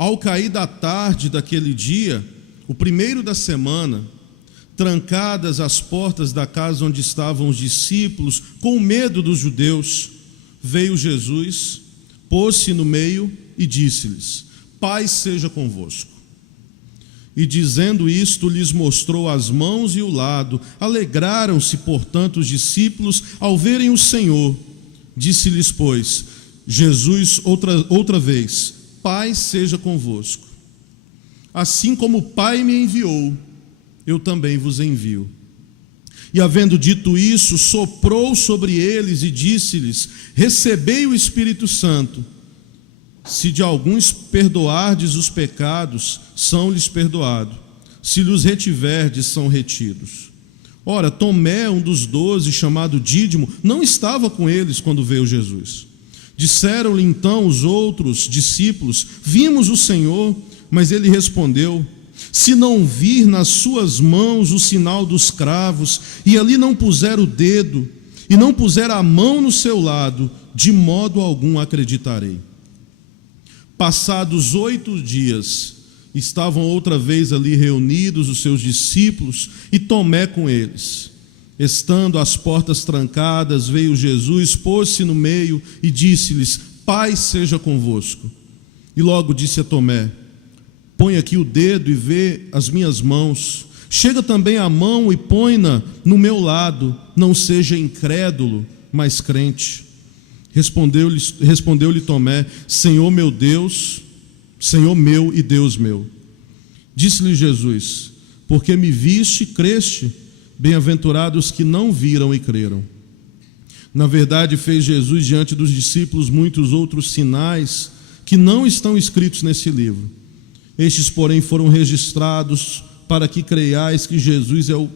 Ao cair da tarde daquele dia, o primeiro da semana, trancadas as portas da casa onde estavam os discípulos, com medo dos judeus, veio Jesus, pôs-se no meio e disse-lhes: paz seja convosco. E dizendo isto, lhes mostrou as mãos e o lado. Alegraram-se, portanto, os discípulos ao verem o Senhor. Disse-lhes, pois, Jesus outra vez: paz seja convosco. Assim como o Pai me enviou, eu também vos envio. E havendo dito isso, soprou sobre eles e disse-lhes: recebei o Espírito Santo. Se de alguns perdoardes os pecados, são-lhes perdoados. Se lhes retiverdes, são retidos. Ora, Tomé, um dos 12, chamado Dídimo, não estava com eles quando veio Jesus. Disseram-lhe então os outros discípulos: vimos o Senhor. Mas ele respondeu: se não vir nas suas mãos o sinal dos cravos, e ali não puser o dedo, e não puser a mão no seu lado, de modo algum acreditarei. Passados 8 dias, estavam outra vez ali reunidos os seus discípulos, e Tomé com eles. Estando as portas trancadas, veio Jesus, pôs-se no meio e disse-lhes: paz seja convosco. E logo disse a Tomé: põe aqui o dedo e vê as minhas mãos. Chega também a mão e põe-na no meu lado. Não seja incrédulo, mas crente. Respondeu-lhe Tomé: Senhor meu Deus, Senhor meu e Deus meu. Disse-lhe Jesus: porque me viste, creste. Bem-aventurados que não viram e creram. Na verdade, fez Jesus diante dos discípulos muitos outros sinais que não estão escritos nesse livro. Estes, porém, foram registrados para que creiais que Jesus é o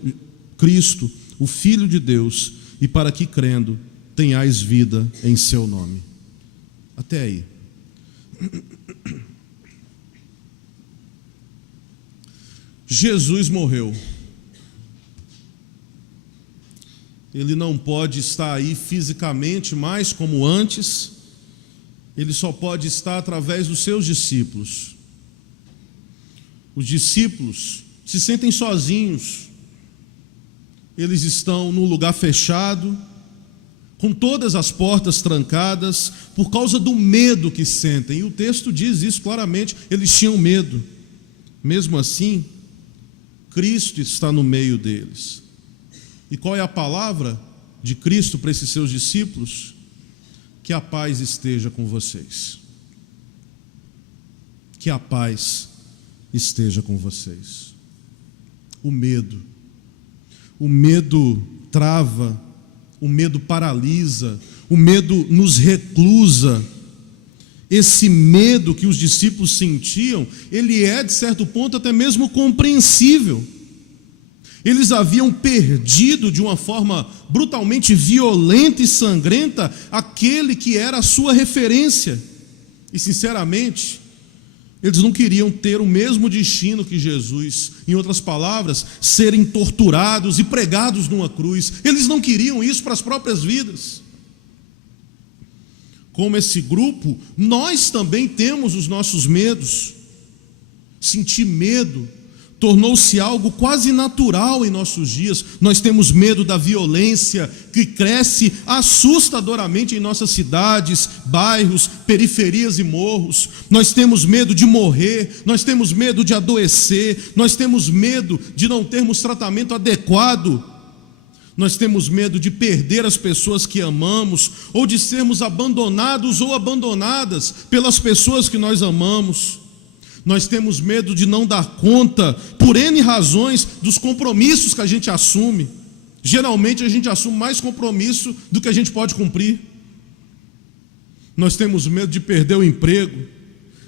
Cristo, o Filho de Deus, e para que, crendo, tenhais vida em seu nome. Até aí. Jesus morreu. Ele não pode estar aí fisicamente mais como antes. Ele só pode estar através dos seus discípulos. Os discípulos se sentem sozinhos. Eles estão num lugar fechado, com todas as portas trancadas, por causa do medo que sentem. E o texto diz isso claramente, eles tinham medo. Mesmo assim, Cristo está no meio deles. E qual é a palavra de Cristo para esses seus discípulos? Que a paz esteja com vocês. Que a paz esteja com vocês. O medo trava, o medo paralisa, o medo nos reclusa. Esse medo que os discípulos sentiam, ele é de certo ponto até mesmo compreensível. Eles haviam perdido de uma forma brutalmente violenta e sangrenta aquele que era a sua referência. E sinceramente, eles não queriam ter o mesmo destino que Jesus. Em outras palavras, serem torturados e pregados numa cruz. Eles não queriam isso para as próprias vidas. Como esse grupo, nós também temos os nossos medos. Sentir medo tornou-se algo quase natural em nossos dias. Nós temos medo da violência que cresce assustadoramente em nossas cidades, bairros, periferias e morros. Nós temos medo de morrer, nós temos medo de adoecer, nós temos medo de não termos tratamento adequado. Nós temos medo de perder as pessoas que amamos, ou de sermos abandonados ou abandonadas pelas pessoas que nós amamos. Nós temos medo de não dar conta, por N razões, dos compromissos que a gente assume. Geralmente a gente assume mais compromisso do que a gente pode cumprir. Nós temos medo de perder o emprego.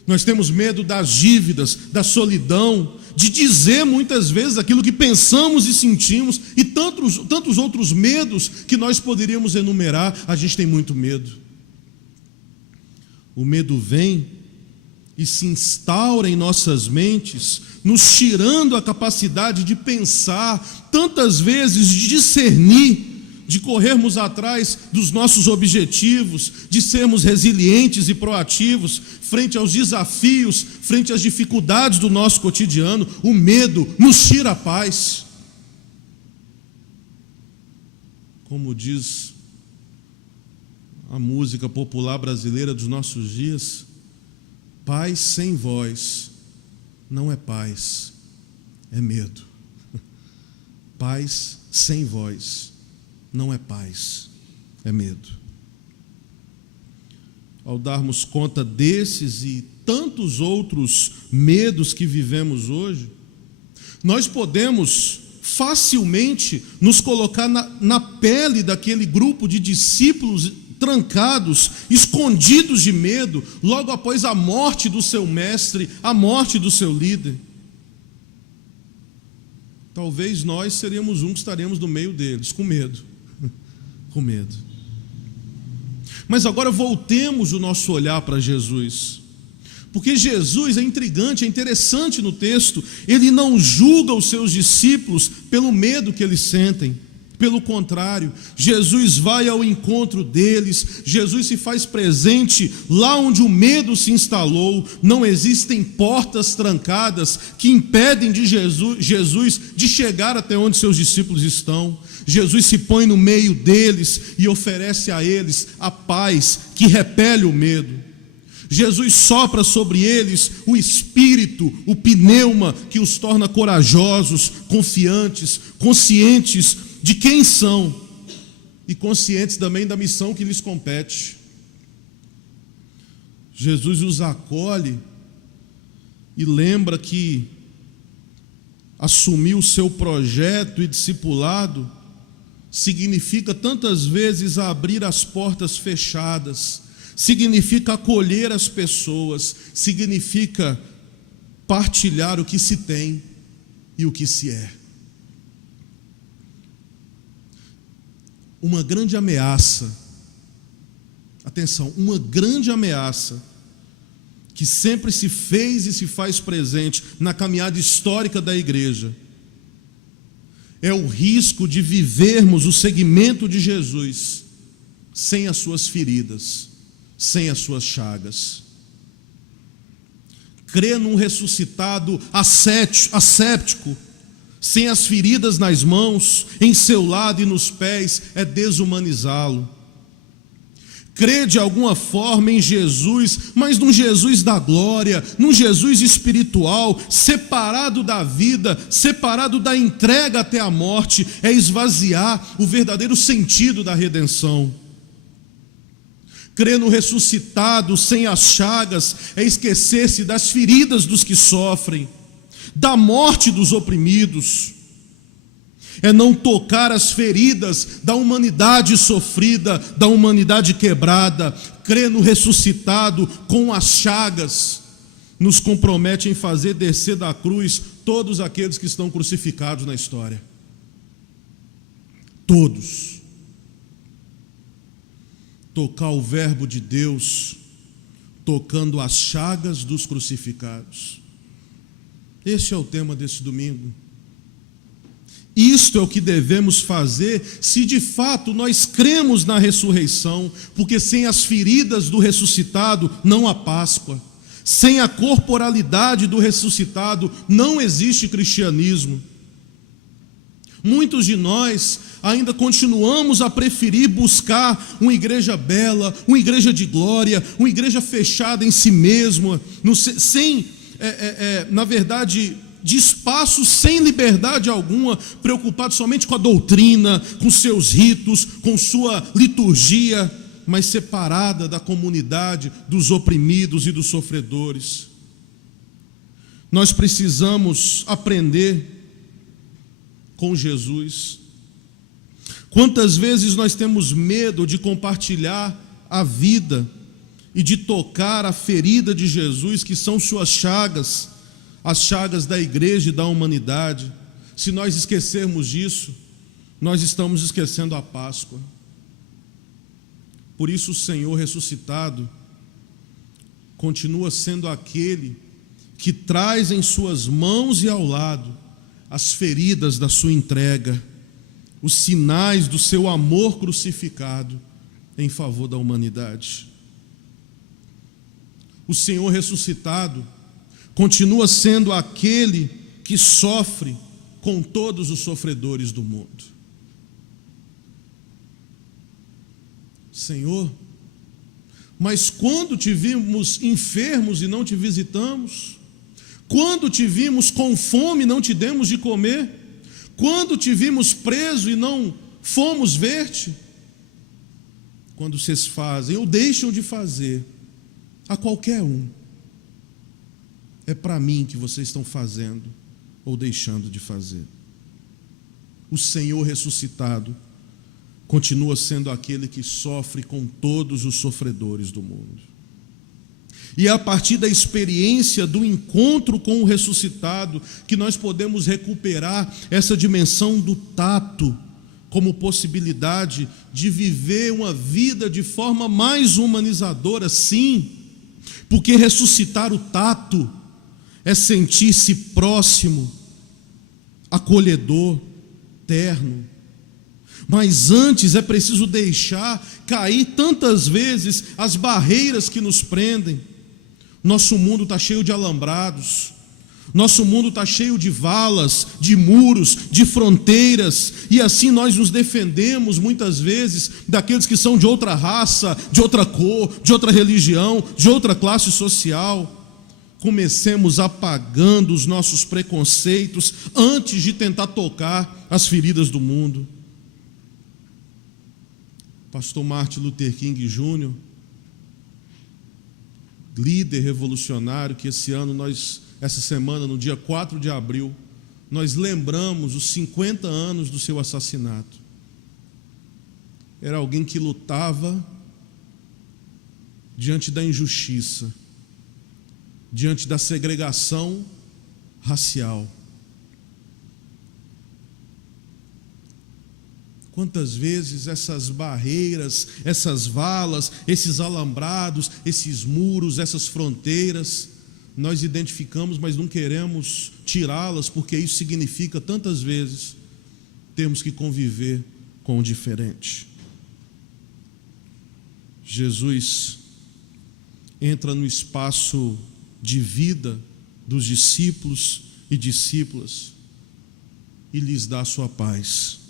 Nós temos medo das dívidas, da solidão, de dizer muitas vezes aquilo que pensamos e sentimos, e tantos outros medos que nós poderíamos enumerar. A gente tem muito medo. O medo vem e se instaura em nossas mentes, nos tirando a capacidade de pensar, tantas vezes de discernir de corrermos atrás dos nossos objetivos, de sermos resilientes e proativos frente aos desafios, frente às dificuldades do nosso cotidiano. O medo nos tira a paz. Como diz a música popular brasileira dos nossos dias, paz sem voz não é paz, é medo. Paz sem voz não é paz, é medo. Ao darmos conta desses e tantos outros medos que vivemos hoje, nós podemos facilmente nos colocar na pele daquele grupo de discípulos trancados, escondidos de medo, logo após a morte do seu mestre, a morte do seu líder. Talvez nós seríamos que estaremos no meio deles, com medo. Com medo. Mas agora voltemos o nosso olhar para Jesus. Porque Jesus é intrigante, é interessante no texto. Ele não julga os seus discípulos pelo medo que eles sentem. Pelo contrário, Jesus vai ao encontro deles, Jesus se faz presente lá onde o medo se instalou. Não existem portas trancadas que impedem de Jesus de chegar até onde seus discípulos estão. Jesus se põe no meio deles e oferece a eles a paz que repele o medo. Jesus sopra sobre eles o espírito, o pneuma que os torna corajosos, confiantes, conscientes de quem são e conscientes também da missão que lhes compete. Jesus os acolhe e lembra que assumir o seu projeto e discipulado significa tantas vezes abrir as portas fechadas, significa acolher as pessoas, significa partilhar o que se tem e o que se é. Uma grande ameaça, atenção, uma grande ameaça que sempre se fez e se faz presente na caminhada histórica da igreja é o risco de vivermos o seguimento de Jesus sem as suas feridas, sem as suas chagas. Crer num ressuscitado asséptico, sem as feridas nas mãos, em seu lado e nos pés, é desumanizá-lo. Crer de alguma forma em Jesus, mas num Jesus da glória, num Jesus espiritual, separado da vida, separado da entrega até a morte, é esvaziar o verdadeiro sentido da redenção. Crer no ressuscitado sem as chagas é esquecer-se das feridas dos que sofrem, da morte dos oprimidos, é não tocar as feridas da humanidade sofrida, da humanidade quebrada. Crer no ressuscitado com as chagas nos compromete em fazer descer da cruz todos aqueles que estão crucificados na história. Todos. Tocar o verbo de Deus, tocando as chagas dos crucificados. Este é o tema desse domingo. Isto é o que devemos fazer se de fato nós cremos na ressurreição, porque sem as feridas do ressuscitado não há Páscoa. Sem a corporalidade do ressuscitado não existe cristianismo. Muitos de nós ainda continuamos a preferir buscar uma igreja bela, uma igreja de glória, uma igreja fechada em si mesma, na verdade, de espaço sem liberdade alguma, preocupado somente com a doutrina, com seus ritos, com sua liturgia, mas separada da comunidade dos oprimidos e dos sofredores. Nós precisamos aprender com Jesus. Quantas vezes nós temos medo de compartilhar a vida e de tocar a ferida de Jesus, que são suas chagas, as chagas da igreja e da humanidade. Se nós esquecermos disso, nós estamos esquecendo a Páscoa. Por isso o Senhor ressuscitado continua sendo aquele que traz em suas mãos e ao lado as feridas da sua entrega, os sinais do seu amor crucificado em favor da humanidade. O Senhor ressuscitado continua sendo aquele que sofre com todos os sofredores do mundo. Senhor, mas quando te vimos enfermos e não te visitamos? Quando te vimos com fome e não te demos de comer? Quando te vimos preso e não fomos ver-te? Quando vocês fazem ou deixam de fazer a qualquer um, é para mim que vocês estão fazendo ou deixando de fazer. O Senhor ressuscitado continua sendo aquele que sofre com todos os sofredores do mundo. E é a partir da experiência do encontro com o ressuscitado que nós podemos recuperar essa dimensão do tato como possibilidade de viver uma vida de forma mais humanizadora, sim, porque ressuscitar o tato é sentir-se próximo, acolhedor, terno. Mas antes é preciso deixar cair tantas vezes as barreiras que nos prendem. Nosso mundo está cheio de alambrados, nosso mundo está cheio de valas, de muros, de fronteiras, e assim nós nos defendemos muitas vezes daqueles que são de outra raça, de outra cor, de outra religião, de outra classe social. Comecemos apagando os nossos preconceitos antes de tentar tocar as feridas do mundo. Pastor Martin Luther King Jr., líder revolucionário, que essa semana, no dia 4 de abril, nós lembramos os 50 anos do seu assassinato. Era alguém que lutava diante da injustiça, diante da segregação racial. Quantas vezes essas barreiras, essas valas, esses alambrados, esses muros, essas fronteiras, nós identificamos, mas não queremos tirá-las, porque isso significa, tantas vezes, termos que conviver com o diferente. Jesus entra no espaço de vida dos discípulos e discípulas e lhes dá a sua paz.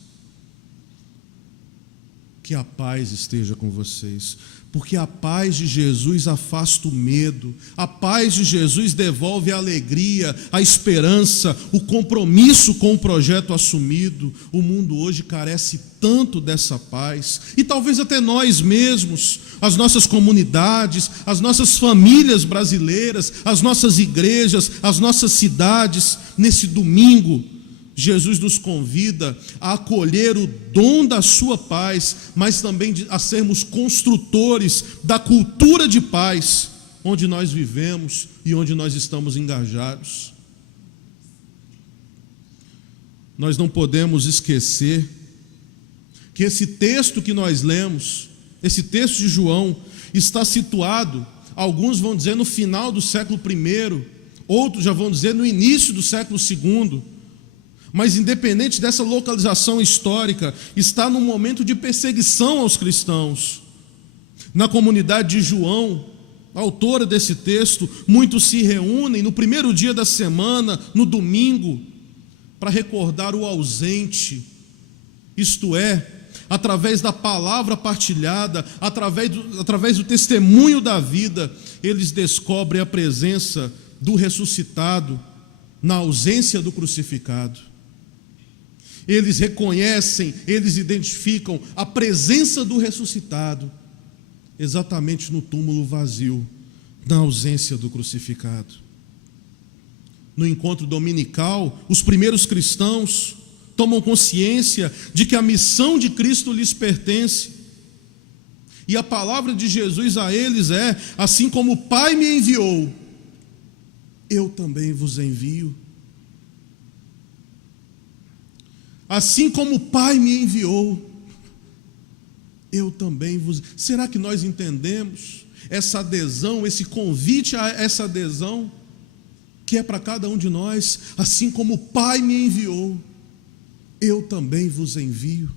Que a paz esteja com vocês, porque a paz de Jesus afasta o medo, a paz de Jesus devolve a alegria, a esperança, o compromisso com o projeto assumido. O mundo hoje carece tanto dessa paz, e talvez até nós mesmos, as nossas comunidades, as nossas famílias brasileiras, as nossas igrejas, as nossas cidades. Nesse domingo, Jesus nos convida a acolher o dom da sua paz, mas também a sermos construtores da cultura de paz, onde nós vivemos e onde nós estamos engajados. Nós não podemos esquecer que esse texto que nós lemos, esse texto de João, está situado, alguns vão dizer no final do século I, outros já vão dizer no início do século II, mas independente dessa localização histórica, está num momento de perseguição aos cristãos. Na comunidade de João, a autora desse texto, muitos se reúnem no primeiro dia da semana, no domingo, para recordar o ausente, isto é, através da palavra partilhada, através do testemunho da vida, eles descobrem a presença do ressuscitado na ausência do crucificado. Eles reconhecem, eles identificam a presença do ressuscitado exatamente no túmulo vazio, na ausência do crucificado. No encontro dominical, os primeiros cristãos tomam consciência de que a missão de Cristo lhes pertence. E a palavra de Jesus a eles é: assim como o Pai me enviou, eu também vos envio. Assim como o Pai me enviou, eu também vos... Será que nós entendemos essa adesão, esse convite a essa adesão, que é para cada um de nós? Assim como o Pai me enviou, eu também vos envio.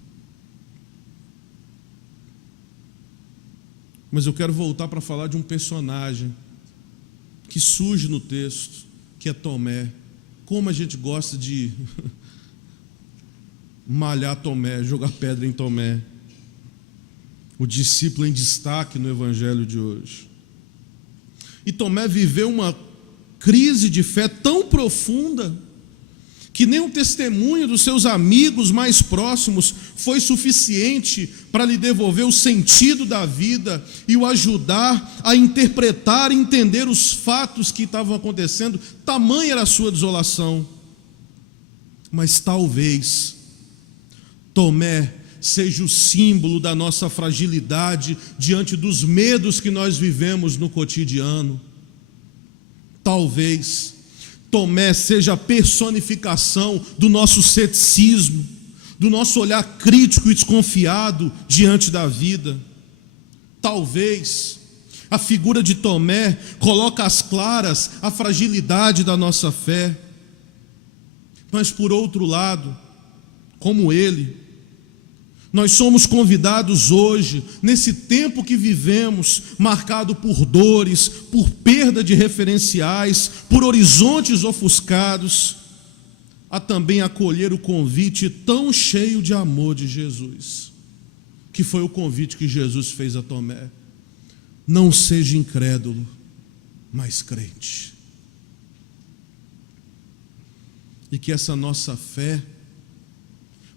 Mas eu quero voltar para falar de um personagem que surge no texto, que é Tomé. Como a gente gosta de malhar Tomé, jogar pedra em Tomé. O discípulo em destaque no evangelho de hoje. E Tomé viveu uma crise de fé tão profunda que nem o testemunho dos seus amigos mais próximos foi suficiente para lhe devolver o sentido da vida e o ajudar a interpretar e entender os fatos que estavam acontecendo. Tamanha era a sua desolação. Mas talvez Tomé seja o símbolo da nossa fragilidade diante dos medos que nós vivemos no cotidiano. Talvez Tomé seja a personificação do nosso ceticismo, do nosso olhar crítico e desconfiado diante da vida. Talvez a figura de Tomé coloque às claras a fragilidade da nossa fé. Mas por outro lado, como ele, nós somos convidados hoje, nesse tempo que vivemos, marcado por dores, por perda de referenciais, por horizontes ofuscados, a também acolher o convite tão cheio de amor de Jesus, que foi o convite que Jesus fez a Tomé: não seja incrédulo, mas crente. E que essa nossa fé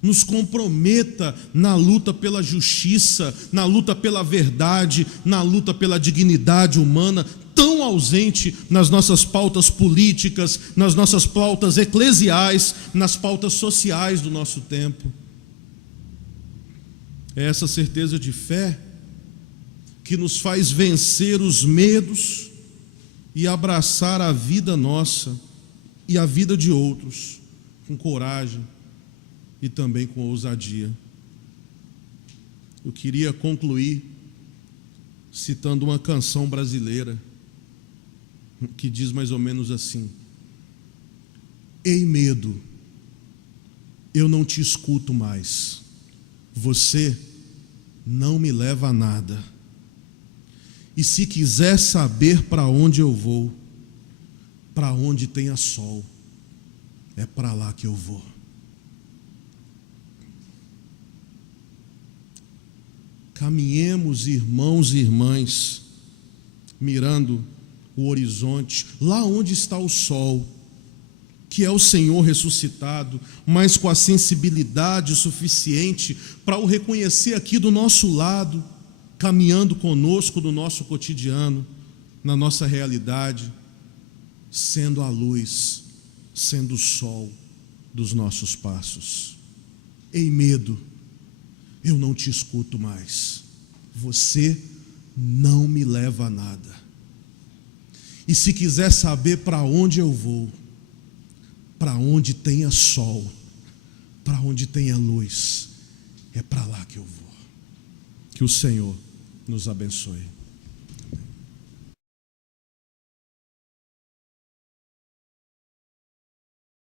nos comprometa na luta pela justiça, na luta pela verdade, na luta pela dignidade humana, tão ausente nas nossas pautas políticas, nas nossas pautas eclesiais, nas pautas sociais do nosso tempo. É essa certeza de fé que nos faz vencer os medos e abraçar a vida nossa e a vida de outros com coragem e também com ousadia. Eu queria concluir citando uma canção brasileira que diz mais ou menos assim: ei medo, eu não te escuto mais, você não me leva a nada, e se quiser saber para onde eu vou, para onde tenha sol, é para lá que eu vou. Caminhemos, irmãos e irmãs, mirando o horizonte, lá onde está o sol, que é o Senhor ressuscitado, mas com a sensibilidade suficiente para o reconhecer aqui do nosso lado, caminhando conosco no nosso cotidiano, na nossa realidade, sendo a luz, sendo o sol dos nossos passos. Ei medo, eu não te escuto mais, você não me leva a nada, e se quiser saber para onde eu vou, para onde tenha sol, para onde tenha luz, é para lá que eu vou. Que o Senhor nos abençoe.